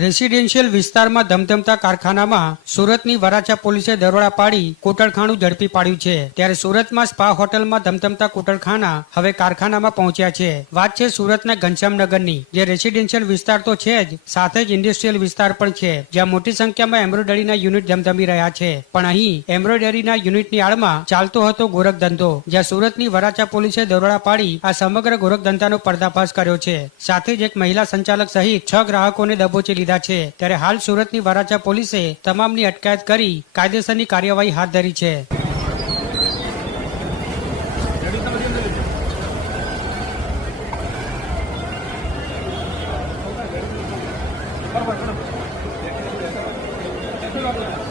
Residential વિસ્તારમાં ધમધમતા કારખાનામાં સુરતની વરાછા પોલીસે દરોડા પાડી કોટરખાનું ઝડપી પાડ્યું છે। ત્યારે સુરતમાં સ્પા હોટલમાં ધમધમતા કોટરખાના હવે કારખાનામાં પહોંચ્યા છે। વાત છે સુરતના ઘનશ્યામનગરની, જે રેસિડેન્શિયલ વિસ્તાર તો છે જ, સાથે જ ઇન્ડસ્ટ્રીયલ વિસ્તાર પણ છે, જ્યાં મોટી સંખ્યામાં એમ્બ્રોઇડરીના યુનિટ ધમધમી રહ્યા છે। પણ અહીં એમ્બ્રોઇડરીના યુનિટની આડમાં ચાલતો હતો ગોરખ ધંધો, જ્યાં સુરતની વરાછા પોલીસે દરોડા પાડી આ સમગ્ર ગોરખ ધંધાનો પર્દાફાશ કર્યો છે। સાથે જ એક મહિલા સંચાલક સહિત 6 ગ્રાહકોને દબોચી લીધા છે। ત્યારે હાલ સુરતની વરાછા પોલીસે તમામની અટકાયત કરી કાયદેસરની કાર્યવાહી હાથ ધરી છે। બરાબર